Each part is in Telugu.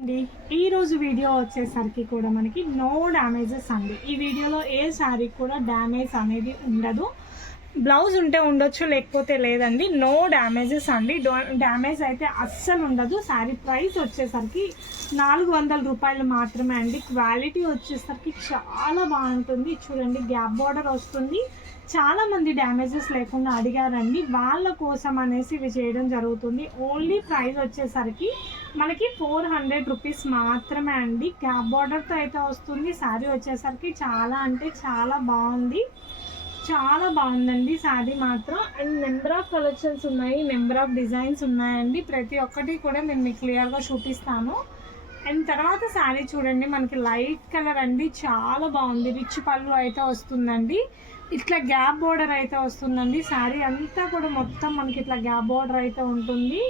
ఈ రోజు వీడియో వచ్చేసరికి కూడా మనకి నో డ్యామేజెస్ అండి. ఈ వీడియోలో ఏ శారీ కూడా డ్యామేజ్ అనేది ఉండదు. బ్లౌజ్ ఉంటే ఉండొచ్చు, లేకపోతే లేదండి. నో డ్యామేజెస్ అండి. డ్యామేజ్ అయితే అస్సలు ఉండదు. శారీ ప్రైస్ వచ్చేసరికి 400 రూపాయలు మాత్రమే అండి. క్వాలిటీ వచ్చేసరికి చాలా బాగుంటుంది. చూడండి, గ్యాప్ బార్డర్ వస్తుంది. చాలామంది డ్యామేజెస్ లేకుండా అడిగారండి, వాళ్ళ కోసం అనేసి ఇవి చేయడం జరుగుతుంది. ఓన్లీ ప్రైస్ వచ్చేసరికి మనకి 400 రూపీస్ మాత్రమే అండి. క్యాప్ బార్డర్తో అయితే వస్తుంది. శారీ వచ్చేసరికి చాలా అంటే చాలా బాగుంది, చాలా బాగుందండి శారీ మాత్రం. అండ్ నెంబర్ ఆఫ్ కలెక్షన్స్ ఉన్నాయి, నెంబర్ ఆఫ్ డిజైన్స్ ఉన్నాయండి. ప్రతి ఒక్కటి కూడా నేను మీకు క్లియర్గా చూపిస్తాను. అండ్ తర్వాత శారీ చూడండి, మనకి లైట్ కలర్ అండి, చాలా బాగుంది. రిచ్ పళ్ళు అయితే వస్తుందండి. ఇట్లా గ్యాప్ బార్డర్ అయితే వస్తుందండి. శారీ అంతా కూడా మొత్తం మనకి ఇట్లా గ్యాప్ బార్డర్ అయితే ఉంటుంది.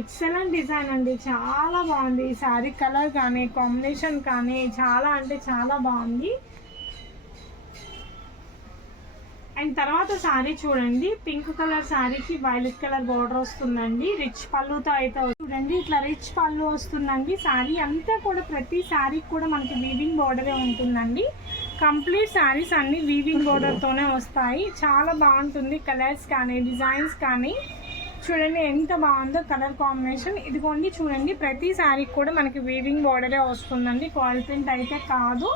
ఎక్సలెంట్ డిజైన్ అండి, చాలా బాగుంది. ఈ శారీ కలర్ కానీ కాంబినేషన్ కానీ చాలా అంటే చాలా బాగుంది. అండ్ తర్వాత శారీ చూడండి, పింక్ కలర్ శారీకి వైలెట్ కలర్ బార్డర్ వస్తుందండి. రిచ్ పళ్ళుతో అయితే చూడండి, ఇట్లా రిచ్ పళ్ళు వస్తుందండి. శారీ అంతా కూడా ప్రతి శారీకి కూడా మనకి వీవింగ్ బార్డరే ఉంటుందండి. కంప్లీట్ శారీస్ అన్ని వీవింగ్ బార్డర్తోనే వస్తాయి. చాలా బాగుంటుంది. కలర్స్ కానీ డిజైన్స్ కానీ చూడండి ఎంత బాగుందో కలర్ కాంబినేషన్. ఇదిగోండి చూడండి, ప్రతి శారీకి కూడా మనకి వీవింగ్ బార్డరే వస్తుందండి. కాల్ ప్రింట్ అయితే కాదు.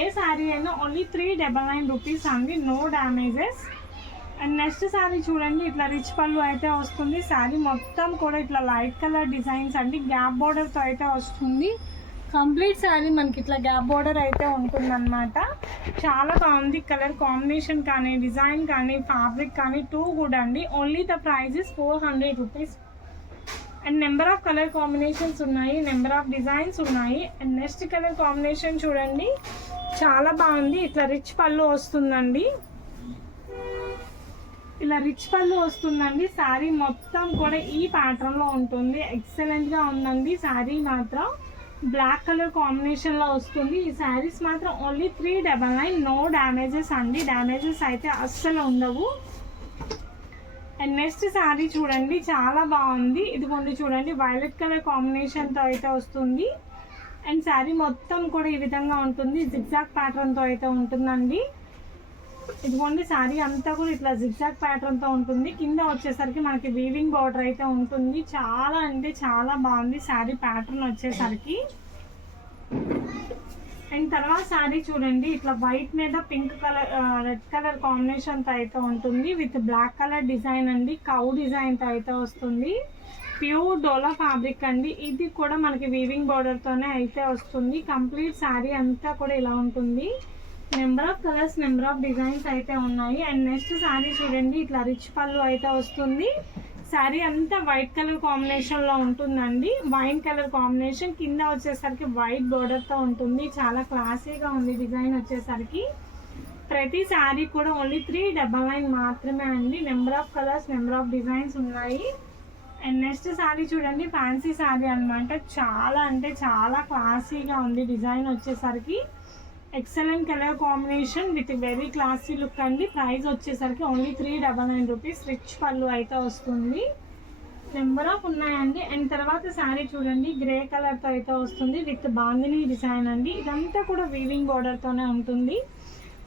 ఏ శారీ అయినా ఓన్లీ 399 రూపీస్ అండి. No damages. And next sari చూడండి, ఇట్లా రిచ్ పళ్ళు అయితే వస్తుంది. శారీ మొత్తం కూడా ఇట్లా లైట్ కలర్ డిజైన్స్ అండి. గ్యాప్ బార్డర్తో అయితే వస్తుంది. కంప్లీట్ శారీ మనకి ఇట్లా గ్యాప్ బార్డర్ అయితే ఉంటుందన్నమాట. చాలా బాగుంది. కలర్ కాంబినేషన్ కానీ డిజైన్ కానీ ఫ్యాబ్రిక్ కానీ టూ గుడ్ అండి. Only the price is 400 rupees. And number of colour combinations ఉన్నాయి, నెంబర్ ఆఫ్ డిజైన్స్ ఉన్నాయి. అండ్ నెక్స్ట్ కలర్ కాంబినేషన్ చూడండి, చాలా బాగుంది. ఇట్లా రిచ్ పళ్ళు వస్తుందండి. ఇలా రిచ్ పళ్ళు వస్తుందండి. శారీ మొత్తం కూడా ఈ ప్యాటర్న్లో ఉంటుంది. ఎక్సలెంట్గా ఉందండి. శారీ మాత్రం బ్లాక్ కలర్ కాంబినేషన్లో వస్తుంది. ఈ శారీస్ మాత్రం ఓన్లీ 399. నో డ్యామేజెస్ అండి. డ్యామేజెస్ అయితే అస్సలు ఉండవు. అండ్ నెక్స్ట్ శారీ చూడండి, చాలా బాగుంది. ఇదిగోండి చూడండి, వైలెట్ కలర్ కాంబినేషన్తో అయితే వస్తుంది. అండ్ శారీ మొత్తం కూడా ఈ విధంగా ఉంటుంది. జిగ్జాగ్ ప్యాటర్న్తో అయితే ఉంటుందండి. ఇదిగోండి శారీ అంతా కూడా ఇట్లా జిగ్జాగ్ ప్యాటర్న్తో ఉంటుంది. కింద వచ్చేసరికి మనకి వీవింగ్ బార్డర్ అయితే ఉంటుంది. చాలా అంటే చాలా బాగుంది శారీ ప్యాటర్న్ వచ్చేసరికి. అండ్ తర్వాత శారీ చూడండి, ఇట్లా వైట్ మీద పింక్ కలర్ రెడ్ కలర్ కాంబినేషన్తో అయితే ఉంటుంది. విత్ బ్లాక్ కలర్ డిజైన్ అండి. కౌ డిజైన్తో అయితే వస్తుంది. ప్యూర్ డోలా ఫ్యాబ్రిక్ అండి. ఇది కూడా మనకి వీవింగ్ బార్డర్తోనే అయితే వస్తుంది. కంప్లీట్ శారీ అంతా కూడా ఇలా ఉంటుంది. Number of colours, number of designs అయితే ఉన్నాయి. అండ్ నెక్స్ట్ శారీ చూడండి, ఇట్లా రిచ్ పళ్ళు అయితే వస్తుంది. శారీ అంతా వైట్ కలర్ కాంబినేషన్లో ఉంటుందండి. వైన్ కలర్ కాంబినేషన్, కింద వచ్చేసరికి వైట్ బార్డర్తో ఉంటుంది. చాలా క్లాసీగా ఉంది డిజైన్ వచ్చేసరికి. ప్రతి శారీ కూడా ఓన్లీ 399 మాత్రమే అండి. Number of colours, number of designs ఉన్నాయి. అండ్ నెక్స్ట్ శారీ చూడండి, ఫ్యాన్సీ శారీ అనమాట. చాలా అంటే చాలా క్లాసీగా ఉంది డిజైన్ వచ్చేసరికి. Excellent colour combination with very classy look అండి. ప్రైస్ వచ్చేసరికి ఓన్లీ 399 రూపీస్. రిచ్ పళ్ళు అయితే వస్తుంది. నెంబర్ ఆఫ్ ఉన్నాయండి. అండ్ తర్వాత శారీ చూడండి, గ్రే కలర్తో అయితే వస్తుంది విత్ బాందిని డిజైన్ అండి. ఇదంతా కూడా వీవింగ్ బార్డర్తోనే ఉంటుంది.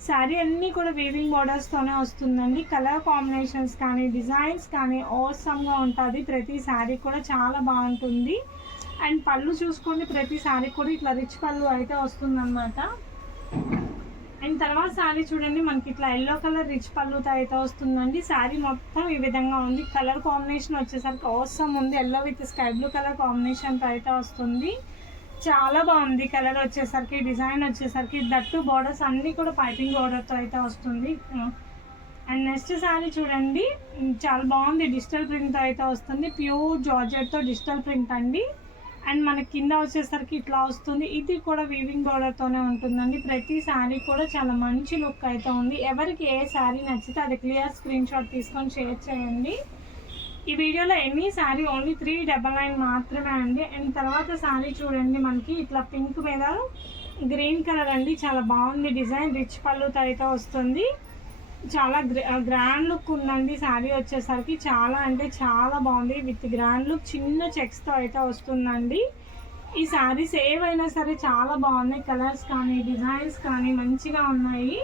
శారీ అన్నీ కూడా వీవింగ్ బార్డర్స్తోనే వస్తుందండి. కలర్ కాంబినేషన్స్ కానీ డిజైన్స్ కానీ అవసరంగా ఉంటుంది. ప్రతి శారీ కూడా చాలా బాగుంటుంది. అండ్ పళ్ళు చూసుకోండి, ప్రతి శారీ కూడా ఇట్లా రిచ్ పళ్ళు అయితే వస్తుందన్నమాట. అండ్ తర్వాత శారీ చూడండి, మనకి ఇట్లా ఎల్లో కలర్ రిచ్ పళ్ళుతో అయితే వస్తుందండి. శారీ మొత్తం ఈ విధంగా ఉంది. కలర్ కాంబినేషన్ వచ్చేసరికి అవసరం ఉంది. Yellow with sky blue colour కాంబినేషన్తో అయితే వస్తుంది. చాలా బాగుంది కలర్ వచ్చేసరికి. డిజైన్ వచ్చేసరికి దట్టు బార్డర్స్ అన్నీ కూడా పైపింగ్ బార్డర్తో అయితే వస్తుంది. అండ్ నెక్స్ట్ శారీ చూడండి, చాలా బాగుంది. డిజిటల్ ప్రింట్తో అయితే వస్తుంది. ప్యూర్ జార్జెట్తో డిజిటల్ ప్రింట్ అండి. అండ్ మనకి కింద వచ్చేసరికి ఇట్లా వస్తుంది. ఇది కూడా వీవింగ్ బార్డర్తోనే ఉంటుందండి. ప్రతి శారీ కూడా చాలా మంచి లుక్ అయితే ఉంది. ఎవరికి ఏ శారీ నచ్చితే అది క్లియర్ స్క్రీన్ షాట్ తీసుకొని షేర్ చేయండి. ఈ వీడియోలో ఎనీ శారీ ఓన్లీ 399 మాత్రమే అండి. అండ్ తర్వాత శారీ చూడండి, మనకి ఇట్లా పింక్ మీద గ్రీన్ కలర్ అండి. చాలా బాగుంది డిజైన్. రిచ్ పళ్ళుతో అయితే వస్తుంది. చాలా గ్రాండ్ లుక్ ఉందండి శారీ వచ్చేసరికి. చాలా అంటే చాలా బాగుంది. విత్ గ్రాండ్ లుక్, చిన్న చెక్స్తో అయితే వస్తుందండి. ఈ శారీస్ ఏవైనా సరే చాలా బాగున్నాయి, కలర్స్ కానీ డిజైన్స్ కానీ మంచిగా ఉన్నాయి.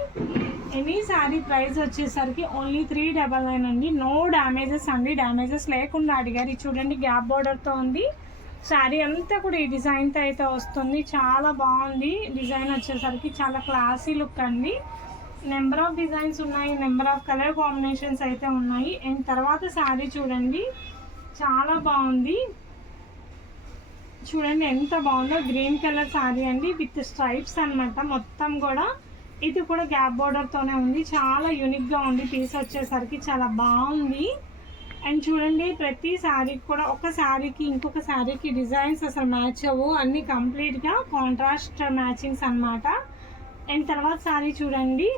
ఎనీ శారీ ప్రైస్ వచ్చేసరికి ఓన్లీ 399 అండి. నో డ్యామేజెస్ అండి, డ్యామేజెస్ లేకుండా అడిగారు. ఇది చూడండి గ్యాప్ బోర్డర్తో ఉంది. శారీ అంతా కూడా ఈ డిజైన్తో అయితే వస్తుంది. చాలా బాగుంది డిజైన్ వచ్చేసరికి, చాలా క్లాసీ లుక్ అండి. నెంబర్ ఆఫ్ డిజైన్స్ ఉన్నాయి, నెంబర్ ఆఫ్ కలర్ కాంబినేషన్స్ అయితే ఉన్నాయి. అండ్ తర్వాత శారీ చూడండి చాలా బాగుంది. చూడండి ఎంత బాగుందో, గ్రీన్ కలర్ శారీ అండి విత్ స్ట్రైప్స్ అనమాట మొత్తం కూడా. ఇది కూడా గ్యాప్ బోర్డర్తోనే ఉంది. చాలా యూనిక్గా ఉంది పీస్ వచ్చేసరికి, చాలా బాగుంది. అండ్ చూడండి ప్రతి శారీకి కూడా ఒక శారీకి ఇంకొక శారీకి డిజైన్స్ అసలు మ్యాచ్ అవ్వు, అన్నీ కంప్లీట్గా కాంట్రాస్ట్ మ్యాచింగ్స్ అనమాట. అండ్ తర్వాత శారీ చూడండి,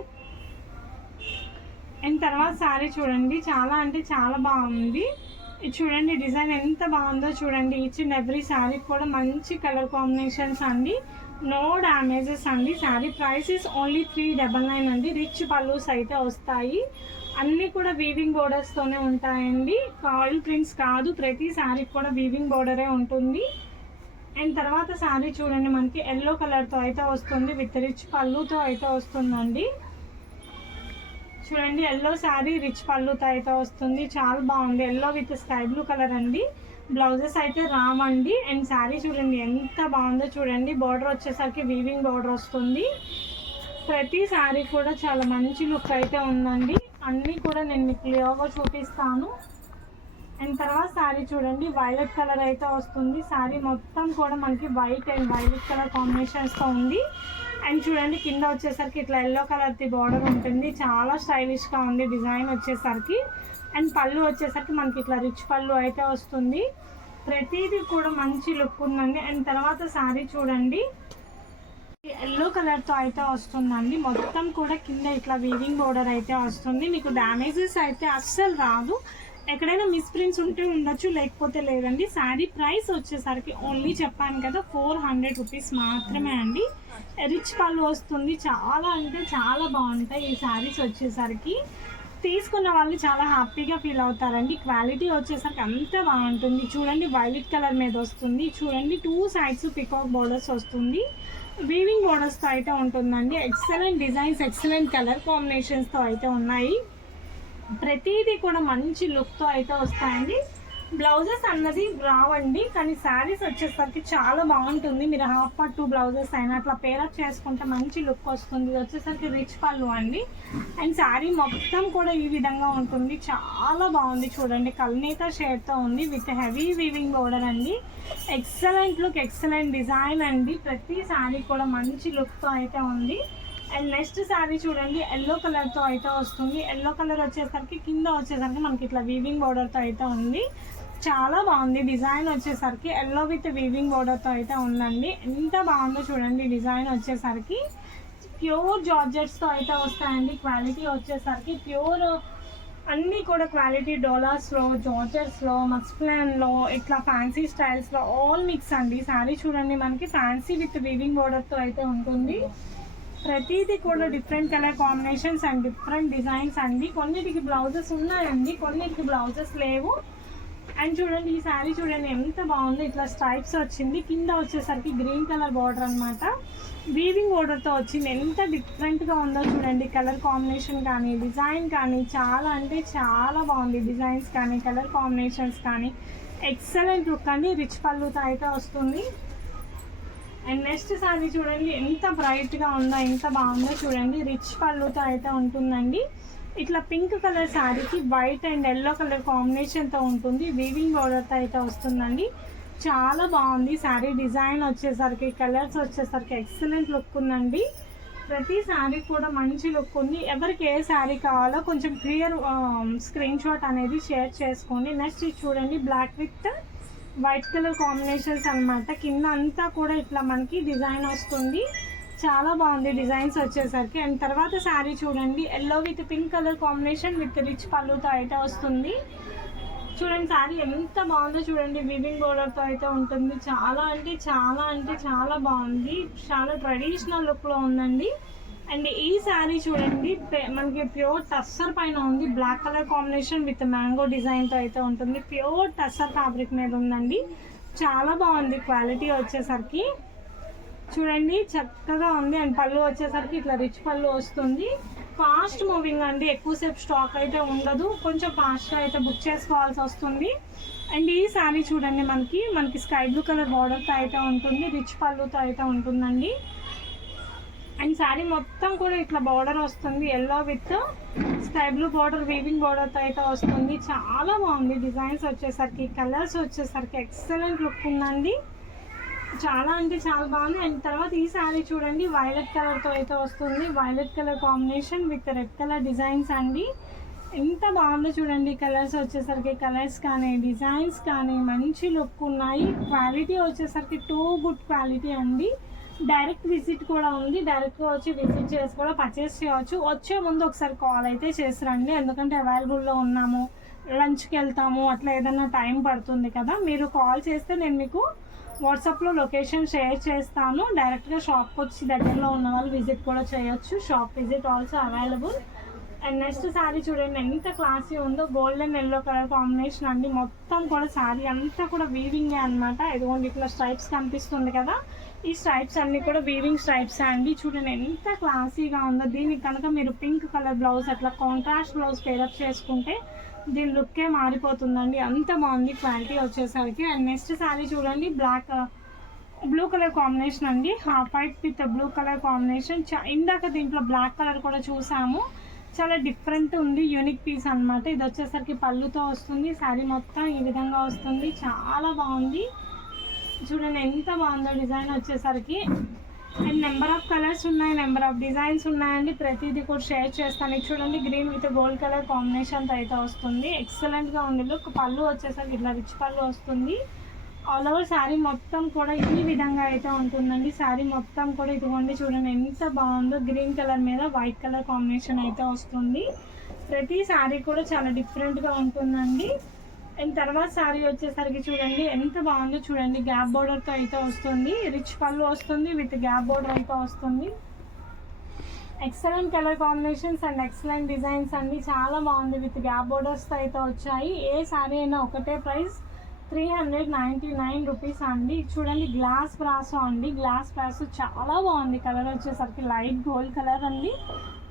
చాలా అంటే చాలా బాగుంది. ఇది చూడండి డిజైన్ ఎంత బాగుందో చూడండి. ఈచ్ అండ్ ఎవ్రీ శారీ కూడా మంచి కలర్ కాంబినేషన్స్ అండి, నో డ్యామేజెస్ అండి. శారీ ప్రైస్ ఇస్ ఓన్లీ 399 అండి. రిచ్ పల్లూస్ అయితే వస్తాయి, అన్నీ కూడా వీవింగ్ బోర్డర్స్తోనే ఉంటాయండి, ఆయిల్ ప్రింట్స్ కాదు. ప్రతి శారీకి కూడా వీవింగ్ బోర్డరే ఉంటుంది. అండ్ తర్వాత శారీ చూడండి మనకి ఎల్లో కలర్తో అయితే వస్తుంది, విత్ రిచ్ పళ్ళుతో అయితే వస్తుందండి. చూడండి ఎల్లో శారీ రిచ్ పళ్ళుతో అయితే వస్తుంది, చాలా బాగుంది. Yellow with sky blue colour అండి. బ్లౌజెస్ అయితే రావండి. అండ్ శారీ చూడండి ఎంత బాగుందో చూడండి. బార్డర్ వచ్చేసరికి వీవింగ్ బార్డర్ వస్తుంది. ప్రతి శారీ కూడా చాలా మంచి లుక్ అయితే ఉందండి. అన్నీ కూడా నేను మీకు క్లియర్గా చూపిస్తాను. అండ్ తర్వాత శారీ చూడండి వైలెట్ కలర్ అయితే వస్తుంది. శారీ మొత్తం కూడా మనకి వైట్ అండ్ వైలెట్ కలర్ కాంబినేషన్స్తో ఉంది. అండ్ చూడండి కింద వచ్చేసరికి ఇట్లా ఎల్లో కలర్ది బార్డర్ ఉంటుంది, చాలా స్టైలిష్గా ఉంది డిజైన్ వచ్చేసరికి. అండ్ పళ్ళు వచ్చేసరికి మనకి ఇట్లా రిచ్ పళ్ళు అయితే వస్తుంది. ప్రతిదీ కూడా మంచి లుక్ ఉందండి. అండ్ తర్వాత శారీ చూడండి ఎల్లో కలర్తో అయితే వస్తుందండి. మొత్తం కూడా కింద ఇట్లా వీవింగ్ బోర్డర్ అయితే వస్తుంది. మీకు డ్యామేజెస్ అయితే అస్సలు రాదు, ఎక్కడైనా మిస్ప్రింట్స్ ఉంటే ఉండొచ్చు, లేకపోతే లేదండి. శారీ ప్రైస్ వచ్చేసరికి ఓన్లీ చెప్పాను కదా 400 రూపీస్ మాత్రమే అండి. రిచ్ పళ్ళు వస్తుంది, చాలా అంటే చాలా బాగుంటాయి ఈ శారీస్ వచ్చేసరికి. తీసుకున్న వాళ్ళు చాలా హ్యాపీగా ఫీల్ అవుతారండి. క్వాలిటీ వచ్చేసరికి అంత బాగుంటుంది. చూడండి వైలెట్ కలర్ మీద వస్తుంది. చూడండి 2 సైడ్స్ పికాక్ బోర్డర్స్ వస్తుంది, వీవింగ్ బోర్డర్స్తో అయితే ఉంటుందండి. ఎక్సలెంట్ డిజైన్స్, ఎక్సలెంట్ కలర్ కాంబినేషన్స్తో అయితే ఉన్నాయి. ప్రతిదీ కూడా మంచి లుక్తో అయితే వస్తాయండి. బ్లౌజెస్ అన్నది రావండి, కానీ శారీస్ వచ్చేసరికి చాలా బాగుంటుంది. మీరు హాఫ్ పార్ట్ 2 బ్లౌజెస్ అయినా అట్లా పేరప్ చేసుకుంటే మంచి లుక్ వస్తుంది. ఇది వచ్చేసరికి రిచ్ పళ్ళు అండి. అండ్ శారీ మొత్తం కూడా ఈ విధంగా ఉంటుంది, చాలా బాగుంది. చూడండి కల్నేత షేడ్తో ఉంది విత్ హెవీ వీవింగ్ బోర్డర్ అండి. ఎక్సలెంట్ లుక్, ఎక్సలెంట్ డిజైన్ అండి. ప్రతి శారీ కూడా మంచి లుక్తో అయితే ఉంది. అండ్ నెక్స్ట్ శారీ చూడండి ఎల్లో కలర్తో అయితే వస్తుంది. ఎల్లో కలర్ వచ్చేసరికి కింద వచ్చేసరికి మనకి ఇట్లా వీవింగ్ బోర్డర్తో అయితే ఉంది, చాలా బాగుంది. డిజైన్ వచ్చేసరికి ఎల్లో విత్ వీవింగ్ బోర్డర్తో అయితే ఉందండి. ఎంత బాగుందో చూడండి డిజైన్ వచ్చేసరికి. ప్యూర్ జార్జెట్స్తో అయితే వస్తాయండి. క్వాలిటీ వచ్చేసరికి ప్యూర్ అన్నీ కూడా క్వాలిటీ డోలాస్లో, జార్జెట్స్లో, మస్ఫ్లాన్లో, ఇట్లా ఫ్యాన్సీ స్టైల్స్లో ఆల్ మిక్స్ అండి. శారీ చూడండి మనకి ఫ్యాన్సీ విత్ వీవింగ్ బోర్డర్తో అయితే ఉంటుంది. ప్రతిదీ కూడా different colour combinations and different designs అండి. కొన్నిటికి బ్లౌజెస్ ఉన్నాయండి, కొన్నిటికి బ్లౌజెస్ లేవు. అండ్ చూడండి ఈ శారీ చూడండి ఎంత బాగుందో, ఇట్లా స్ట్రైప్స్ వచ్చింది. కింద వచ్చేసరికి గ్రీన్ కలర్ బార్డర్ అనమాట, వీవింగ్ బోర్డర్తో వచ్చింది. ఎంత డిఫరెంట్గా ఉందో చూడండి. కలర్ కాంబినేషన్ కానీ డిజైన్ కానీ చాలా అంటే చాలా బాగుంది. డిజైన్స్ కానీ కలర్ కాంబినేషన్స్ కానీ ఎక్సలెంట్ లుక్ అండి. రిచ్ పళ్ళుతో అయితే వస్తుంది. అండ్ నెక్స్ట్ శారీ చూడండి ఎంత బ్రైట్గా ఉందో, ఎంత బాగుందో చూడండి. రిచ్ పళ్ళుతో అయితే ఉంటుందండి. ఇట్లా పింక్ కలర్ శారీకి వైట్ అండ్ ఎల్లో కలర్ కాంబినేషన్తో ఉంటుంది, వీవింగ్ బోర్డర్తో అయితే వస్తుందండి. చాలా బాగుంది శారీ డిజైన్ వచ్చేసరికి, కలర్స్ వచ్చేసరికి ఎక్సలెంట్ లుక్ ఉందండి. ప్రతి శారీ కూడా మంచి లుక్ ఉంది. ఎవరికి ఏ శారీ కావాలో కొంచెం క్లియర్ స్క్రీన్ షాట్ అనేది షేర్ చేసుకోండి. నెక్స్ట్ చూడండి black with white colour combinations అనమాట. కింద అంతా కూడా ఇట్లా మనకి డిజైన్ వస్తుంది, చాలా బాగుంది డిజైన్స్ వచ్చేసరికి. అండ్ తర్వాత శారీ చూడండి yellow with pink colour combination with rich పళ్ళుతో అయితే వస్తుంది. చూడండి శారీ ఎంత బాగుందో చూడండి, వీవింగ్ బోర్డర్తో అయితే ఉంటుంది. చాలా అంటే చాలా బాగుంది, చాలా ట్రెడిషనల్ లుక్లో ఉందండి. అండ్ ఈ శారీ చూడండి మనకి ప్యూర్ టస్సర్ పైన ఉంది, black colour combination with mango డిజైన్తో అయితే ఉంటుంది. ప్యూర్ టస్సర్ ఫ్యాబ్రిక్ మీద ఉందండి. చాలా బాగుంది క్వాలిటీ వచ్చేసరికి. చూడండి చక్కగా ఉంది. అండ్ పళ్ళు వచ్చేసరికి ఇట్లా రిచ్ పళ్ళు వస్తుంది. ఫాస్ట్ మూవింగ్ అండి, ఎక్కువసేపు స్టాక్ అయితే ఉండదు, కొంచెం ఫాస్ట్గా అయితే బుక్ చేసుకోవాల్సి వస్తుంది. అండ్ ఈ శారీ చూడండి మనకి స్కై బ్లూ కలర్ బార్డర్తో అయితే ఉంటుంది, రిచ్ పళ్ళుతో అయితే ఉంటుందండి. అండ్ శారీ మొత్తం కూడా ఇట్లా బార్డర్ వస్తుంది, yellow with sky blue border, weaving బార్డర్తో అయితే వస్తుంది. చాలా బాగుంది డిజైన్స్ వచ్చేసరికి, కలర్స్ వచ్చేసరికి ఎక్సలెంట్ లుక్ ఉందండి. చాలా అంటే చాలా బాగుంది. అండ్ తర్వాత ఈ శారీ చూడండి వైలెట్ కలర్తో అయితే వస్తుంది, violet colour combination with red colour designs అండి. ఎంత బాగుందో చూడండి. కలర్స్ వచ్చేసరికి, కలర్స్ కానీ డిజైన్స్ కానీ మంచి లుక్ ఉన్నాయి. క్వాలిటీ వచ్చేసరికి టూ గుడ్ క్వాలిటీ అండి. డైరెక్ట్ విజిట్ కూడా ఉంది, డైరెక్ట్గా వచ్చి విజిట్ చేసి కూడా పర్చేస్ చేయవచ్చు. వచ్చే ముందు ఒకసారి కాల్ అయితే చేసిరండి, ఎందుకంటే అవైలబుల్లో ఉన్నాము, లంచ్కి వెళ్తాము, అట్లా ఏదైనా టైం పడుతుంది కదా. మీరు కాల్ చేస్తే నేను మీకు వాట్సాప్లో లొకేషన్ షేర్ చేస్తాను. డైరెక్ట్గా షాప్కి వచ్చి దగ్గరలో ఉన్న వాళ్ళు విజిట్ కూడా చేయొచ్చు. Shop visit also available. And next sari చూడండి ఎంత క్లాసీ ఉందో, గోల్డెన్ ఎల్లో కలర్ కాంబినేషన్ అండి. మొత్తం కూడా శారీ అంతా కూడా వీవింగే అనమాట. ఇదిగోండి ఇట్లా స్ట్రైప్స్ కనిపిస్తుంది కదా, ఈ స్ట్రైప్స్ అన్నీ కూడా వీవింగ్ స్ట్రైప్స్ అండి. చూడండి ఎంత క్లాసీగా ఉందో. దీనికి కనుక మీరు పింక్ కలర్ బ్లౌజ్, అట్లా కాంట్రాస్ట్ బ్లౌజ్ పేరప్ చేసుకుంటే దీని లుక్కే మారిపోతుందండి, అంత బాగుంది క్వాలిటీ వచ్చేసరికి. అండ్ నెక్స్ట్ శారీ చూడండి బ్లూ కలర్ కాంబినేషన్ అండి, half white with blue colour combination. ఇందాక దీంట్లో బ్లాక్ కలర్ కూడా చూసాము, చాలా డిఫరెంట్ ఉంది, యూనిక్ పీస్ అనమాట. ఇది వచ్చేసరికి పళ్ళుతో వస్తుంది, శారీ మొత్తం ఈ విధంగా వస్తుంది. చాలా బాగుంది చూడండి ఎంత బాగుందో డిజైన్ వచ్చేసరికి. అండ్ నెంబర్ ఆఫ్ కలర్స్ ఉన్నాయి, నెంబర్ ఆఫ్ డిజైన్స్ ఉన్నాయండి. ప్రతిదీ కూడా షేర్ చేస్తాను. ఇది చూడండి గ్రీన్ విత్ గోల్డ్ కలర్ కాంబినేషన్తో అయితే వస్తుంది, ఎక్సలెంట్గా ఉంది లుక్. పళ్ళు వచ్చేసరికి ఇట్లా రిచ్ పళ్ళు వస్తుంది. ఆల్ ఓవర్ శారీ మొత్తం కూడా ఈ విధంగా అయితే ఉంటుందండి. శారీ మొత్తం కూడా ఇదిగోండి చూడండి ఎంత బాగుందో, గ్రీన్ కలర్ మీద వైట్ కలర్ కాంబినేషన్ అయితే వస్తుంది. ప్రతి శారీ కూడా చాలా డిఫరెంట్గా ఉంటుందండి. అండ్ తర్వాత శారీ వచ్చేసరికి చూడండి ఎంత బాగుందో చూడండి, గ్యాప్ బోర్డర్తో అయితే వస్తుంది, రిచ్ పళ్ళు వస్తుంది విత్ గ్యాప్ బోర్డర్ అయితే వస్తుంది. Excellent colour combinations and excellent designs అండి. చాలా బాగుంది, విత్ గ్యాప్ బోర్డర్స్తో అయితే వచ్చాయి. ఏ శారీ అయినా ఒకటే ప్రైస్ 399 రూపీస్ అండి. చూడండి గ్లాస్ బ్రాసో అండి, గ్లాస్ బ్రాసో చాలా బాగుంది. కలర్ వచ్చేసరికి లైట్ గోల్డ్ కలర్ అండి,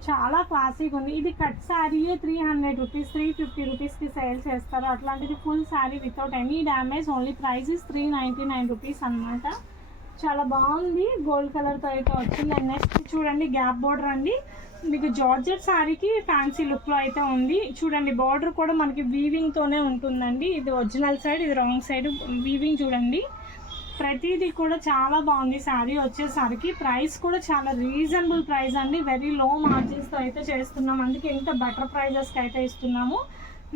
చాలా క్లాసీగా ఉంది. ఇది కట్ శారీయే 300 రూపీస్, 350 రూపీస్కి సేల్ చేస్తారు. అట్లాంటిది full sari without any damage, only price is 399 rupees అనమాట. చాలా బాగుంది, గోల్డ్ కలర్తో అయితే వచ్చింది. అండ్ నెక్స్ట్ చూడండి గ్యాప్ బోర్డర్ అండి, మీకు జార్జెట్ శారీకి ఫ్యాన్సీ లుక్లో అయితే ఉంది. చూడండి బార్డర్ కూడా మనకి వీవింగ్తోనే ఉంటుందండి. ఇది ఒరిజినల్ సైడ్, ఇది రాంగ్ సైడ్ వీవింగ్ చూడండి. ప్రతిదీ కూడా చాలా బాగుంది. శారీ వచ్చేసరికి ప్రైస్ కూడా చాలా రీజనబుల్ ప్రైస్ అండి, వెరీ లో మార్జిన్స్తో అయితే చేస్తున్నాం, అందుకే ఎంత బెటర్ ప్రైజెస్కి అయితే ఇస్తున్నాము.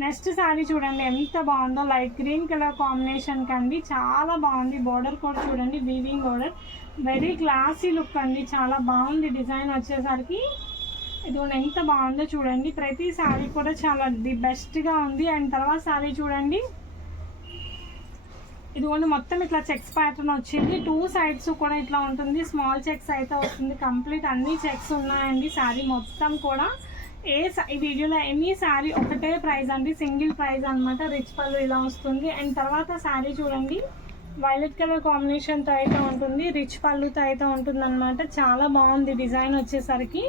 నెక్స్ట్ శారీ చూడండి ఎంత బాగుందో, లైట్ గ్రీన్ కలర్ కాంబినేషన్ కండి, చాలా బాగుంది. బార్డర్ కూడా చూడండి weaving border, very classy look అండి, చాలా బాగుంది డిజైన్ వచ్చేసరికి. ఇది ఎంత బాగుందో చూడండి. ప్రతి శారీ కూడా చాలా ది బెస్ట్గా ఉంది. అండ్ తర్వాత శారీ చూడండి, ఇదిగోండి మొత్తం ఇట్లా చెక్స్ ప్యాటర్న్ వచ్చింది, 2 సైడ్స్ కూడా ఇట్లా ఉంటుంది, స్మాల్ చెక్స్ అయితే వస్తుంది. కంప్లీట్ అన్ని చెక్స్ ఉన్నాయండి శారీ మొత్తం కూడా. ఈ వీడియోలో ఎనీ శారీ ఒకటే ప్రైస్ అండి, సింగిల్ ప్రైస్ అనమాట. రిచ్ పళ్ళు ఇలా వస్తుంది. అండ్ తర్వాత శారీ చూడండి వైలెట్ కలర్ కాంబినేషన్తో అయితే ఉంటుంది, రిచ్ పళ్ళుతో అయితే ఉంటుంది అనమాట. చాలా బాగుంది డిజైన్ వచ్చేసరికి.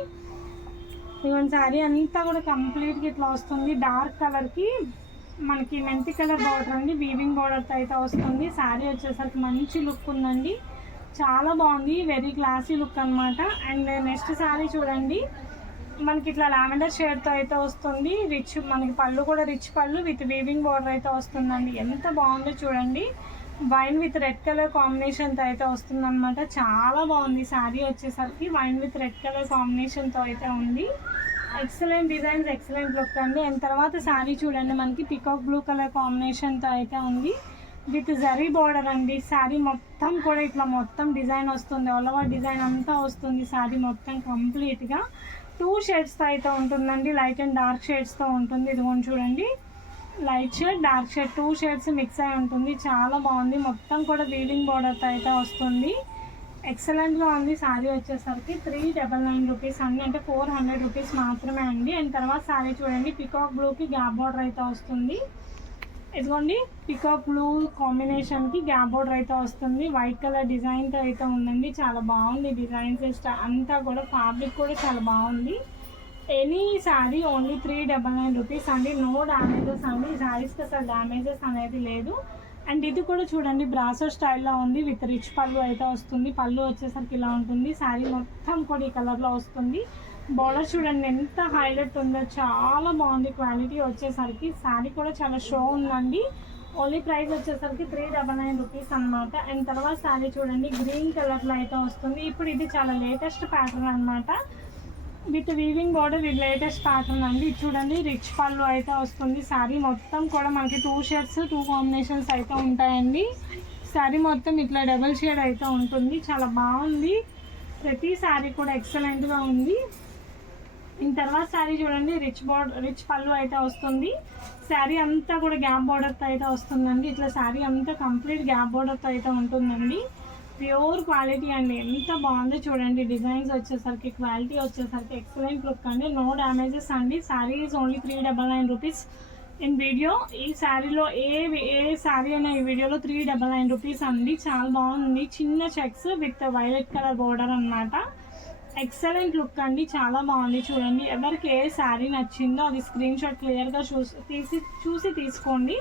ఇవన్నీ శారీ అంతా కూడా కంప్లీట్గా ఇట్లా వస్తుంది, డార్క్ కలర్కి మనకి మెంతి కలర్ బార్డర్ అండి, వీవింగ్ బార్డర్తో అయితే వస్తుంది. శారీ వచ్చేసరికి మంచి లుక్ ఉందండి, చాలా బాగుంది, వెరీ క్లాసీ లుక్ అనమాట. అండ్ నెక్స్ట్ శారీ చూడండి మనకి ఇట్లా లావెండర్ షేడ్తో అయితే వస్తుంది, రిచ్ మనకి పళ్ళు కూడా రిచ్ పళ్ళు విత్ వీవింగ్ బార్డర్ అయితే వస్తుందండి. ఎంత బాగుందో చూడండి, వైన్ విత్ రెడ్ కలర్ కాంబినేషన్తో అయితే వస్తుందన్నమాట. చాలా బాగుంది శారీ వచ్చేసరికి, వైన్ విత్ రెడ్ కలర్ కాంబినేషన్తో అయితే ఉంది. ఎక్సలెంట్ డిజైన్స్, ఎక్సలెంట్ లుక్ అండి. అండ్ తర్వాత శారీ చూడండి మనకి పికాక్ బ్లూ కలర్ కాంబినేషన్తో అయితే ఉంది విత్ జరీ బార్డర్ అండి. శారీ మొత్తం కూడా ఇట్లా మొత్తం డిజైన్ వస్తుంది, ఆల్ ఓవర్ డిజైన్ అంతా వస్తుంది శారీ మొత్తం కంప్లీట్గా. 2 షేడ్స్తో అయితే ఉంటుందండి, లైట్ అండ్ డార్క్ షేడ్స్తో ఉంటుంది. ఇదిగోండి చూడండి light shade dark shade 2 shades mix అయి ఉంటుంది, చాలా బాగుంది. మొత్తం కూడా వీవింగ్ బార్డర్తో అయితే వస్తుంది, ఎక్సలెంట్గా ఉంది. శారీ వచ్చేసరికి 399 రూపీస్ అండి, అంటే 400 రూపీస్ మాత్రమే అండి. అండ్ తర్వాత శారీ చూడండి పికాక్ బ్లూకి గ్యాప్ బార్డర్ అయితే వస్తుంది. ఇదిగోండి పికాక్ బ్లూ కాంబినేషన్కి గ్యాప్ బోర్డర్ అయితే వస్తుంది. వైట్ కలర్ డిజైన్తో అయితే ఉందండి. చాలా బాగుంది డిజైన్స్ అంతా కూడా. ఫ్యాబ్రిక్ కూడా చాలా బాగుంది. ఎనీ శారీ ఓన్లీ 399 రూపీస్ అండి. నో డ్యామేజెస్ అండి. ఈ శారీస్కి అసలు డ్యామేజెస్ అనేది లేదు. అండ్ ఇది కూడా చూడండి బ్రాసో స్టైల్లో ఉంది. విత్ రిచ్ పళ్ళు అయితే వస్తుంది. పళ్ళు వచ్చేసరికి ఇలా ఉంటుంది. శారీ మొత్తం కూడా ఈ కలర్లో వస్తుంది. బార్డర్ చూడండి ఎంత హైలైట్ ఉందో, చాలా బాగుంది క్వాలిటీ వచ్చేసరికి. శారీ కూడా చాలా షో ఉందండి. ఓన్లీ ప్రైస్ వచ్చేసరికి 399 రూపీస్ అనమాట. అండ్ తర్వాత శారీ చూడండి గ్రీన్ కలర్లో అయితే వస్తుంది. ఇప్పుడు ఇది చాలా లేటెస్ట్ ప్యాటర్న్ అనమాట. విత్ వీవింగ్ బార్డర్, ఇది లేటెస్ట్ ప్యాటర్న్ అండి. ఇది చూడండి రిచ్ పళ్ళు అయితే వస్తుంది. శారీ మొత్తం కూడా మనకి 2 షేడ్స్ 2 కాంబినేషన్స్ అయితే ఉంటాయండి. శారీ మొత్తం ఇట్లా డబుల్ షేడ్ అయితే ఉంటుంది. చాలా బాగుంది. ప్రతి శారీ కూడా ఎక్సలెంట్గా ఉంది. దీని తర్వాత శారీ చూడండి రిచ్ పళ్ళు అయితే వస్తుంది. శారీ అంతా కూడా గ్యాప్ బార్డర్తో అయితే వస్తుందండి. ఇట్లా శారీ అంతా కంప్లీట్ గ్యాప్ బార్డర్తో అయితే ఉంటుందండి. ప్యూర్ క్వాలిటీ అండి. ఎంత బాగుందో చూడండి. డిజైన్స్ వచ్చేసరికి, క్వాలిటీ వచ్చేసరికి ఎక్సలెంట్ లుక్ అండి. నో డ్యామేజెస్ అండి. Sari is only 399 rupees in video. ఈ శారీలో ఏ శారీ అయినా ఈ వీడియోలో 399 రూపీస్ అండి. చాలా బాగుంది. చిన్న checks with violet colour border అనమాట. ఎక్సలెంట్ లుక్ అండి. చాలా బాగుంది చూడండి. ఎవరికి ఏ శారీ నచ్చిందో అది స్క్రీన్ షాట్ క్లియర్గా చూసి తీసుకోండి.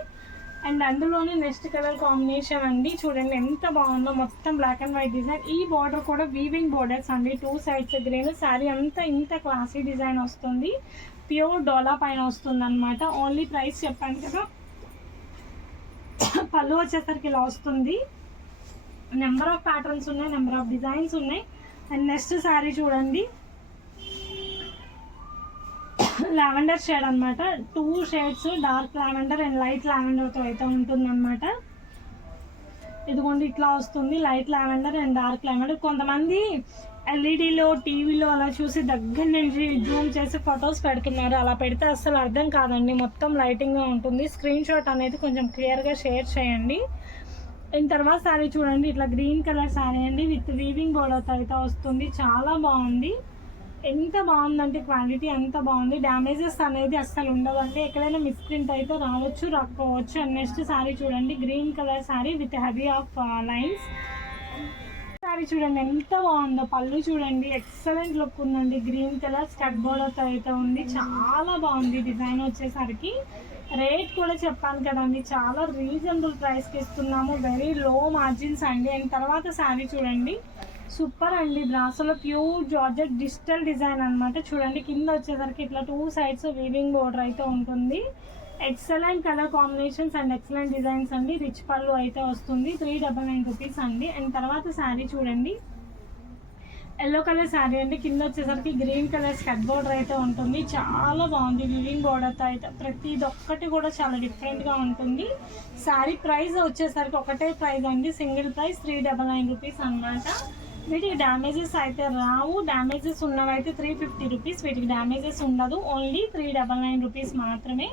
అండ్ అందులోనే నెక్స్ట్ కలర్ కాంబినేషన్ అండి. చూడండి ఎంత బాగుందో. మొత్తం బ్లాక్ అండ్ వైట్ డిజైన్. ఈ బార్డర్ కూడా వీవింగ్ బార్డర్స్ అండి. 2 సైడ్స్ గ్రీన్. శారీ అంతా ఇంత క్లాసీ డిజైన్ వస్తుంది. ప్యూర్ డోలా పైన వస్తుంది అనమాట. ఓన్లీ ప్రైస్ చెప్పాను కదా. పళ్ళు వచ్చేసరికి ఇలా వస్తుంది. నెంబర్ ఆఫ్ ప్యాటర్న్స్ ఉన్నాయి, నెంబర్ ఆఫ్ డిజైన్స్ ఉన్నాయి. అండ్ నెక్స్ట్ శారీ చూడండి లావెండర్ షేడ్ అనమాట. 2 shades dark lavender and light లావెండర్తో అయితే ఉంటుంది అనమాట. ఇదిగోండి ఇట్లా వస్తుంది light lavender and dark lavender. కొంతమంది ఎల్ఈడిలో టీవీలో అలా చూసి దగ్గర నుంచి జూమ్ చేసి ఫొటోస్ పెడుతున్నారు. అలా పెడితే అస్సలు అర్థం కాదండి. మొత్తం లైటింగ్గా ఉంటుంది. స్క్రీన్ షాట్ అనేది కొంచెం క్లియర్గా షేర్ చేయండి. దీని తర్వాత శారీ చూడండి ఇట్లా గ్రీన్ కలర్ శారీ అండి. విత్ వీవింగ్ బోర్డర్తో అయితే వస్తుంది. చాలా బాగుంది. ఎంత బాగుందంటే క్వాలిటీ ఎంత బాగుంది. డ్యామేజెస్ అనేది అస్సలు ఉండదండి. ఎక్కడైనా మిస్ప్రింట్ అయితే రాకపోవచ్చు. అండ్ నెక్స్ట్ శారీ చూడండి green colour sari with heavy of lines. Sari చూడండి ఎంత బాగుందో. పళ్ళు చూడండి ఎక్సలెంట్ లుక్ ఉందండి. గ్రీన్ కలర్ స్టడ్ బోర్డర్తో అయితే ఉంది. చాలా బాగుంది డిజైన్ వచ్చేసరికి. రేట్ కూడా చెప్పాను కదండి, చాలా రీజనబుల్ ప్రైస్కి ఇస్తున్నాము. వెరీ లో మార్జిన్స్ అండి. అండ్ తర్వాత శారీ చూడండి సూపర్ అండి. బ్రాసోలో ప్యూర్ జార్జెట్ డిజిటల్ డిజైన్ అనమాట. చూడండి కింద వచ్చేసరికి ఇట్లా 2 సైడ్స్ వీవింగ్ బోర్డర్ అయితే ఉంటుంది. Excellent colour combinations and excellent designs అండి. రిచ్ పళ్ళు అయితే వస్తుంది. 399 రూపీస్ అండి. అండ్ తర్వాత శారీ చూడండి ఎల్లో కలర్ శారీ అండి. కింద వచ్చేసరికి గ్రీన్ కలర్ స్కర్ట్ బోర్డర్ అయితే ఉంటుంది. చాలా బాగుంది. వివింగ్ బోర్డర్తో అయితే ప్రతిది ఒక్కటి కూడా చాలా డిఫరెంట్గా ఉంటుంది. శారీ ప్రైస్ వచ్చేసరికి ఒకటే ప్రైస్ అండి. సింగిల్ ప్రైస్ 399 రూపీస్ అనమాట. వీటికి డ్యామేజెస్ అయితే రావు. డ్యామేజెస్ ఉన్నవైతే 350 రూపీస్. వీటికి డ్యామేజెస్ ఉండదు. ఓన్లీ 399 రూపీస్ మాత్రమే.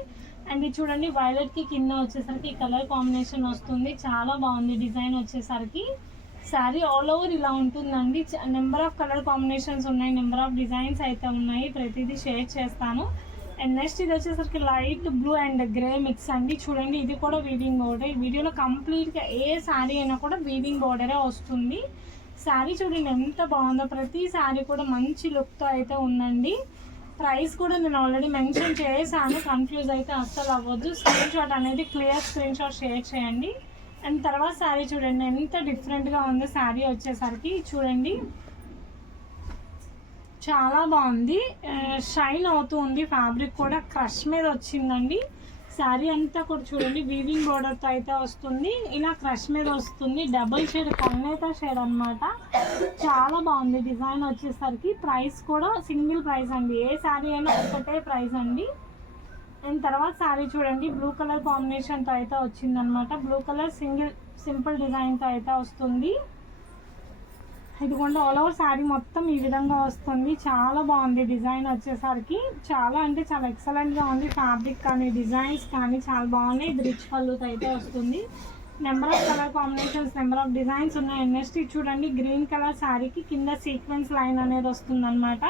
అండ్ ఇది చూడండి వైలెట్కి కింద వచ్చేసరికి కలర్ కాంబినేషన్ వస్తుంది. చాలా బాగుంది డిజైన్ వచ్చేసరికి. శారీ ఆల్ ఓవర్ ఇలా ఉంటుందండి. నెంబర్ ఆఫ్ కలర్ కాంబినేషన్స్ ఉన్నాయి, నెంబర్ ఆఫ్ డిజైన్స్ అయితే ఉన్నాయి. ప్రతిదీ షేర్ చేస్తాను. అండ్ నెక్స్ట్ ఇది వచ్చేసరికి light blue and grey mix అండి. చూడండి ఇది కూడా వీవింగ్ బోర్డర్. ఈ వీడియోలో కంప్లీట్గా ఏ శారీ అయినా కూడా వీవింగ్ బోర్డరే వస్తుంది. శారీ చూడండి ఎంత బాగుందో. ప్రతి శారీ కూడా మంచి లుక్తో అయితే ఉందండి. ప్రైస్ కూడా నేను ఆల్రెడీ మెన్షన్ చేశాను. కన్ఫ్యూజ్ అయితే అస్సలు అవ్వద్దు. స్క్రీన్ షాట్ అనేది క్లియర్ స్క్రీన్ షాట్ షేర్ చేయండి. అండ్ తర్వాత శారీ చూడండి ఎంత డిఫరెంట్గా ఉంది. శారీ వచ్చేసరికి చూడండి చాలా బాగుంది. షైన్ అవుతూ ఉంది. ఫ్యాబ్రిక్ కూడా క్రష్ మీద వచ్చిందండి. శారీ అంతా కూడా చూడండి వీవింగ్ బోర్డర్తో అయితే వస్తుంది. ఇలా క్రష్ మీద వస్తుంది. డబుల్ షేడ్ కల్నేత షేడ్ అనమాట. చాలా బాగుంది డిజైన్ వచ్చేసరికి. ప్రైస్ కూడా సింగిల్ ప్రైస్ అండి. ఏ శారీ అయినా ఒకటే ప్రైస్ అండి. అండ్ తర్వాత శారీ చూడండి బ్లూ కలర్ కాంబినేషన్తో అయితే వచ్చిందనమాట. బ్లూ కలర్ సింపుల్ డిజైన్తో అయితే వస్తుంది. ఇదిగోండి ఆల్ ఓవర్ శారీ మొత్తం ఈ విధంగా వస్తుంది. చాలా బాగుంది డిజైన్ వచ్చేసరికి. చాలా అంటే చాలా ఎక్సలెంట్గా ఉంది. ఫ్యాబ్రిక్ కానీ డిజైన్స్ కానీ చాలా బాగున్నాయి. ఇది రిచ్ పళ్ళుతో అయితే వస్తుంది. Number of colour combinations, number of designs ఉన్నాయి. నెక్స్ట్ చూడండి గ్రీన్ కలర్ శారీకి కింద సీక్వెన్స్ లైన్ అనేది వస్తుంది అనమాట.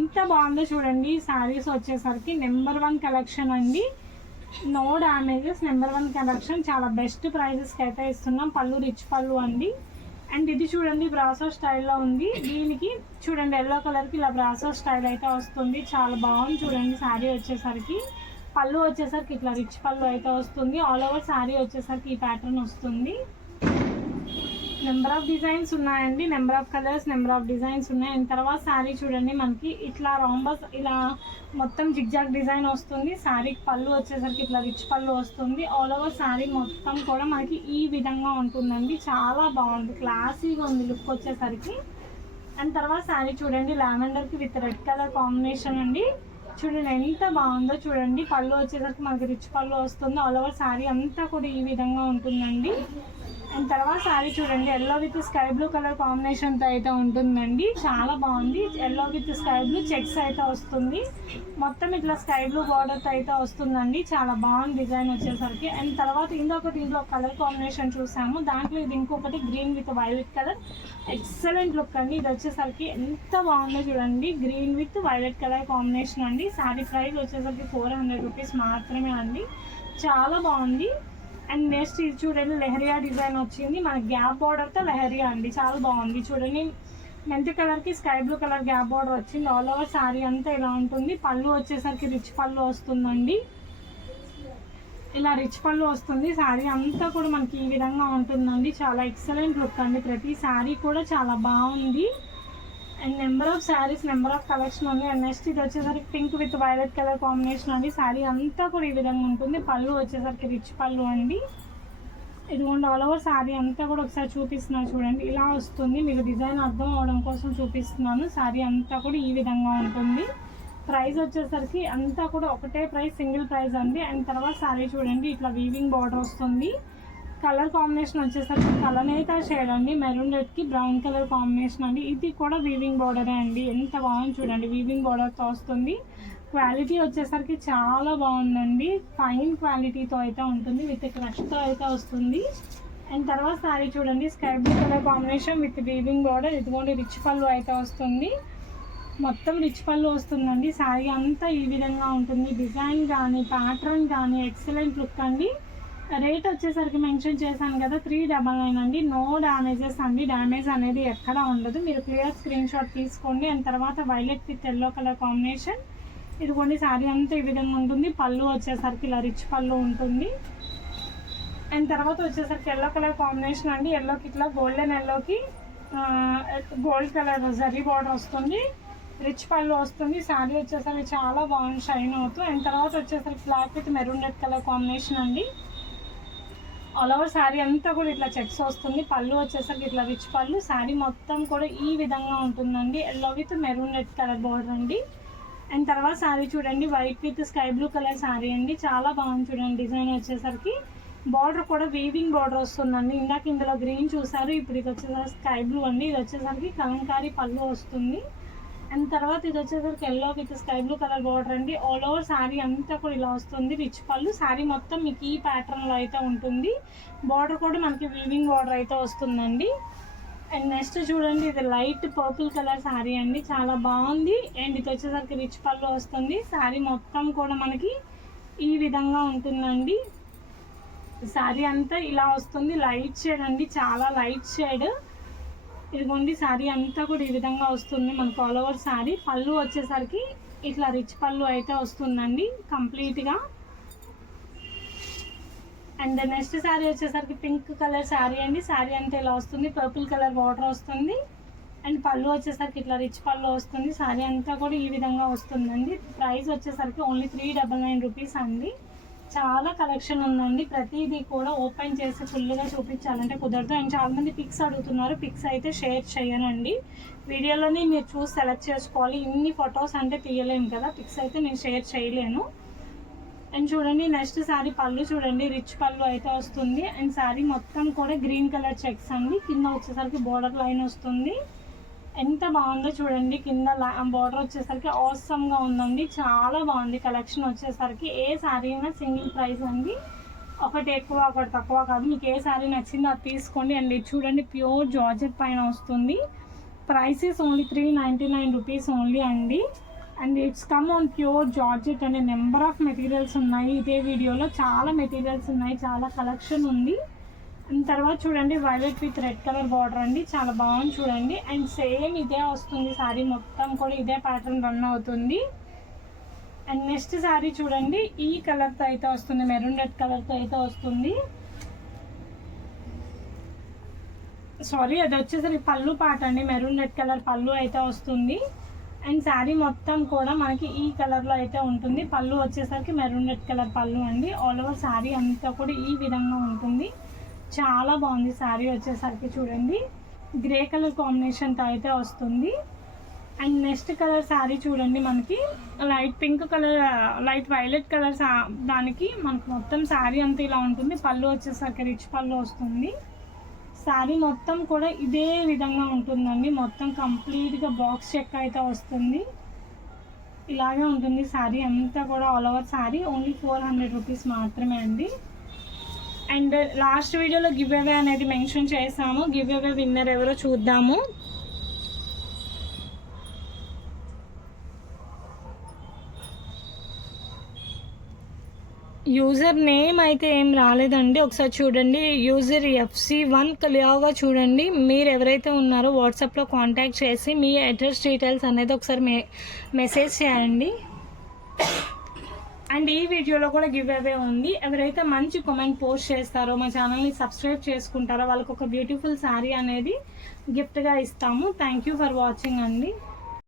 ఇంత బాగుందో చూడండి. శారీస్ వచ్చేసరికి నెంబర్ 1 కలెక్షన్ అండి. నో డ్యామేజెస్, నెంబర్ 1 కలెక్షన్, చాలా బెస్ట్ ప్రైజెస్కి అయితే ఇస్తున్నాం. పళ్ళు రిచ్ పళ్ళు అండి. అండ్ ఇది చూడండి బ్రాసో స్టైల్లో ఉంది. దీనికి చూడండి ఎల్లో కలర్కి ఇలా బ్రాసో స్టైల్ అయితే వస్తుంది. చాలా బాగుంది చూడండి. శారీ వచ్చేసరికి పళ్ళు వచ్చేసరికి ఇట్లా రిచ్ పళ్ళు అయితే వస్తుంది. ఆల్ ఓవర్ శారీ వచ్చేసరికి ఈ ప్యాటర్న్ వస్తుంది. నెంబర్ ఆఫ్ డిజైన్స్ ఉన్నాయండి, number of colours, number of designs ఉన్నాయి. అండ్ తర్వాత శారీ చూడండి మనకి ఇట్లా రాంబస్ ఇలా మొత్తం జిగ్జాగ్ డిజైన్ వస్తుంది. శారీకి పళ్ళు వచ్చేసరికి ఇట్లా రిచ్ పళ్ళు వస్తుంది. ఆల్ ఓవర్ శారీ మొత్తం కూడా మనకి ఈ విధంగా ఉంటుందండి. చాలా బాగుంది, క్లాసీగా ఉంది లుక్ వచ్చేసరికి. అండ్ తర్వాత శారీ చూడండి లావెండర్కి విత్ రెడ్ కలర్ కాంబినేషన్ అండి. చూడండి ఎంత బాగుందో చూడండి. పళ్ళు వచ్చేసరికి మనకి రిచ్ పళ్ళు వస్తుంది. ఆల్ ఓవర్ శారీ అంతా కూడా ఈ విధంగా ఉంటుందండి. అండ్ తర్వాత శారీ చూడండి yellow with sky blue colour కాంబినేషన్తో అయితే ఉంటుందండి. చాలా బాగుంది. Yellow with sky blue checks అయితే వస్తుంది. మొత్తం ఇట్లా స్కై బ్లూ బార్డర్తో అయితే వస్తుందండి. చాలా బాగుంది డిజైన్ వచ్చేసరికి. అండ్ తర్వాత దీంట్లో కలర్ కాంబినేషన్ చూసాము. దాంట్లో ఇది ఇంకొకటి green with violet colour. Excellent look అండి. ఇది వచ్చేసరికి ఎంత బాగుందో చూడండి. Green with violet colour combination అండి. శారీ ప్రైస్ వచ్చేసరికి 400 రూపీస్ మాత్రమే అండి. చాలా బాగుంది. అండ్ నెక్స్ట్ ఇది చూడండి లెహరియా డిజైన్ వచ్చింది. మన గ్యాప్ బార్డర్తో లెహరియా అండి. చాలా బాగుంది చూడండి. మెంతి కలర్కి sky blue colour gap border వచ్చింది. ఆల్ ఓవర్ శారీ అంతా ఇలా ఉంటుంది. పళ్ళు వచ్చేసరికి రిచ్ పళ్ళు వస్తుందండి. ఇలా రిచ్ పళ్ళు వస్తుంది. శారీ అంతా కూడా మనకి ఈ విధంగా ఉంటుందండి. చాలా ఎక్సలెంట్ లుక్ అండి. ప్రతి శారీ కూడా చాలా బాగుంది. And number of saris, number of collection ఉంది. అండ్ నెక్స్ట్ ఇది వచ్చేసరికి pink with violet colour combination అండి. శారీ అంతా కూడా ఈ విధంగా ఉంటుంది. పళ్ళు వచ్చేసరికి రిచ్ పళ్ళు అండి. ఇదిగోండి ఆల్ ఓవర్ శారీ అంతా కూడా ఒకసారి చూపిస్తున్నాను చూడండి. ఇలా వస్తుంది. మీకు డిజైన్ అర్థం అవడం కోసం చూపిస్తున్నాను. శారీ అంతా కూడా ఈ విధంగా ఉంటుంది. ప్రైస్ వచ్చేసరికి అంతా కూడా ఒకటే ప్రైస్, సింగిల్ ప్రైస్ అండి. అండ్ తర్వాత శారీ చూడండి ఇట్లా వీవింగ్ బార్డర్ వస్తుంది. కలర్ కాంబినేషన్ వచ్చేసరికి కలనేత షేడ్ అండి. మెరూన్ రెడ్కి బ్రౌన్ కలర్ కాంబినేషన్ అండి. ఇది కూడా వీవింగ్ బార్డరే అండి. ఎంత బాగుంది చూడండి. వీవింగ్ బార్డర్తో వస్తుంది. క్వాలిటీ వచ్చేసరికి చాలా బాగుందండి. ఫైన్ క్వాలిటీతో అయితే ఉంటుంది. విత్ క్రష్తో అయితే వస్తుంది. అండ్ తర్వాత శారీ చూడండి sky blue colour combination with weaving border. ఇదిగోండి రిచ్ పళ్ళు అయితే వస్తుంది. మొత్తం రిచ్ పళ్ళు వస్తుందండి. శారీ అంతా ఈ విధంగా ఉంటుంది. డిజైన్ కానీ ప్యాటర్న్ కానీ ఎక్సలెంట్ లుక్ అండి. రేట్ వచ్చేసరికి మెన్షన్ చేశాను కదా 399 అండి. నో డ్యామేజెస్ అండి. డ్యామేజ్ అనేది ఎక్కడ ఉండదు. మీరు క్లియర్ స్క్రీన్ షాట్ తీసుకోండి. అండ్ తర్వాత violet with yellow colour combination. ఇదిగోండి శారీ అంతా ఈ విధంగా ఉంటుంది. పళ్ళు వచ్చేసరికి ఇలా రిచ్ పళ్ళు ఉంటుంది. అండ్ తర్వాత వచ్చేసరికి ఎల్లో కలర్ కాంబినేషన్ అండి. ఎల్లోకి ఇట్లా గోల్డెన్ ఎల్లోకి గోల్డ్ కలర్ జరీ బార్డర్ వస్తుంది. రిచ్ పళ్ళు వస్తుంది. శారీ వచ్చేసరికి చాలా బాగుంది షైన్ అవుతూ. అండ్ తర్వాత వచ్చేసరికి black with maroon red colour combination అండి. ఆల్ ఓవర్ శారీ అంతా కూడా ఇట్లా చెక్స్ వస్తుంది. పళ్ళు వచ్చేసరికి ఇట్లా రిచ్ పళ్ళు. శారీ మొత్తం కూడా ఈ విధంగా ఉంటుందండి. Yellow with maroon red colour border అండి. అండ్ తర్వాత శారీ చూడండి white with sky blue colour sari అండి. చాలా బాగుంది చూడండి. డిజైన్ వచ్చేసరికి బార్డర్ కూడా వీవింగ్ బార్డర్ వస్తుందండి. ఇందాక ఇందులో గ్రీన్ చూసారు, ఇప్పుడు ఇది వచ్చేసరికి స్కై బ్లూ అండి. ఇది వచ్చేసరికి కలంకారీ పళ్ళు వస్తుంది. అండ్ తర్వాత ఇది వచ్చేసరికి yellow with sky blue colour border అండి. ఆల్ ఓవర్ శారీ అంతా కూడా ఇలా వస్తుంది. రిచ్ పళ్ళు. శారీ మొత్తం మీకు ఈ ప్యాటర్న్లో అయితే ఉంటుంది. బార్డర్ కూడా మనకి వీవింగ్ బార్డర్ అయితే వస్తుందండి. అండ్ నెక్స్ట్ చూడండి ఇది లైట్ పర్పుల్ కలర్ శారీ అండి. చాలా బాగుంది. అండ్ ఇది వచ్చేసరికి రిచ్ పళ్ళు వస్తుంది. శారీ మొత్తం కూడా మనకి ఈ విధంగా ఉంటుందండి. శారీ అంతా ఇలా వస్తుంది. లైట్ షేడ్ అండి, చాలా లైట్ షేడ్. ఇదిగోండి శారీ అంతా కూడా ఈ విధంగా వస్తుంది మనకు ఆల్ ఓవర్ శారీ. పళ్ళు వచ్చేసరికి ఇట్లా రిచ్ పళ్ళు అయితే వస్తుందండి కంప్లీట్గా. అండ్ నెక్స్ట్ శారీ వచ్చేసరికి పింక్ కలర్ శారీ అండి. శారీ అంతా ఇలా వస్తుంది. పర్పుల్ కలర్ బార్డర్ వస్తుంది. అండ్ పళ్ళు వచ్చేసరికి ఇట్లా రిచ్ పళ్ళు వస్తుంది. శారీ అంతా కూడా ఈ విధంగా వస్తుందండి. ప్రైస్ వచ్చేసరికి ఓన్లీ 399 రూపీస్ అండి. చాలా కలెక్షన్ ఉందండి. ప్రతిదీ కూడా ఓపెన్ చేసి ఫుల్గా చూపించాలంటే కుదరదు. అండ్ చాలామంది పిక్స్ అడుగుతున్నారు. పిక్స్ అయితే షేర్ చేయనండి. వీడియోలోనే మీరు చూసి సెలెక్ట్ చేసుకోవాలి. ఇన్ని ఫొటోస్ అంటే తీయలేము కదా, పిక్స్ అయితే నేను షేర్ చేయలేను. అండ్ చూడండి నెక్స్ట్ శారీ పళ్ళు చూడండి రిచ్ పళ్ళు అయితే వస్తుంది. అండ్ శారీ మొత్తం కూడా గ్రీన్ కలర్ చెక్స్ అండి. కింద వచ్చేసరికి బోర్డర్ లైన్ వస్తుంది. ఎంత బాగుందో చూడండి. కింద బార్డర్ వచ్చేసరికి ఆసమ్గా ఉందండి. చాలా బాగుంది కలెక్షన్ వచ్చేసరికి. ఏ శారీ అయినా సింగిల్ ప్రైస్ అండి. ఒకటి ఎక్కువ ఒకటి తక్కువ కాదు. మీకు ఏ శారీ నచ్చిందో అది తీసుకోండి. అండ్ ఇది చూడండి ప్యూర్ జార్జెట్ పైన వస్తుంది. ప్రైసెస్ ఓన్లీ 399 రూపీస్ ఓన్లీ అండి. And it's come on pure georgette అనే నెంబర్ ఆఫ్ మెటీరియల్స్ ఉన్నాయి. ఇదే వీడియోలో చాలా మెటీరియల్స్ ఉన్నాయి, చాలా కలెక్షన్ ఉంది. అండ్ తర్వాత చూడండి violet with red colour border అండి, చాలా బాగుంది చూడండి. అండ్ సేమ్ ఇదే వస్తుంది శారీ మొత్తం కూడా ఇదే ప్యాటర్న్ రన్ అవుతుంది. అండ్ నెక్స్ట్ శారీ చూడండి ఈ కలర్తో అయితే వస్తుంది, మెరూన్ రెడ్ కలర్తో అయితే వస్తుంది. సారీ అది వచ్చేసరికి పళ్ళు పాట అండి, మెరూన్ రెడ్ కలర్ పళ్ళు అయితే వస్తుంది. అండ్ శారీ మొత్తం కూడా మనకి ఈ కలర్లో అయితే ఉంటుంది. పళ్ళు వచ్చేసరికి మెరూన్ రెడ్ కలర్ పళ్ళు అండి. ఆల్ ఓవర్ శారీ అంతా కూడా ఈ విధంగా ఉంటుంది. చాలా బాగుంది శారీ వచ్చేసరికి చూడండి, గ్రే కలర్ కాంబినేషన్తో అయితే వస్తుంది. అండ్ నెక్స్ట్ కలర్ శారీ చూడండి మనకి light pink colour, light violet colour దానికి మనకు మొత్తం శారీ అంతా ఇలా ఉంటుంది. పళ్ళు వచ్చేసరికి రిచ్ పళ్ళు వస్తుంది. శారీ మొత్తం కూడా ఇదే విధంగా ఉంటుందండి, మొత్తం కంప్లీట్గా బాక్స్ చెక్ అయితే వస్తుంది. ఇలాగే ఉంటుంది శారీ అంతా కూడా all over sari. Only 400 rupees మాత్రమే అండి. అండ్ లాస్ట్ వీడియోలో గివ్ అవే అనేది మెన్షన్ చేసాము, గివ్ అవే విన్నర్ ఎవరో చూద్దాము. యూజర్ నేమ్ అయితే ఏం రాలేదండి, ఒకసారి చూడండి. యూజర్ FC1 కలియాగా చూడండి. మీరు ఎవరైతే ఉన్నారో వాట్సాప్లో కాంటాక్ట్ చేసి మీ అడ్రస్ డీటెయిల్స్ అనేది ఒకసారి మెసేజ్ చేయండి. అండ్ ఈ వీడియోలో కూడా గివ్ అవే ఉంది. ఎవరైతే మంచి కామెంట్ పోస్ట్ చేస్తారో, మా ఛానల్ని సబ్స్క్రైబ్ చేసుకుంటారో వాళ్ళకు ఒక బ్యూటిఫుల్ శారీ అనేది గిఫ్ట్గా ఇస్తాము. థ్యాంక్ యూ ఫర్ వాచింగ్ అండి.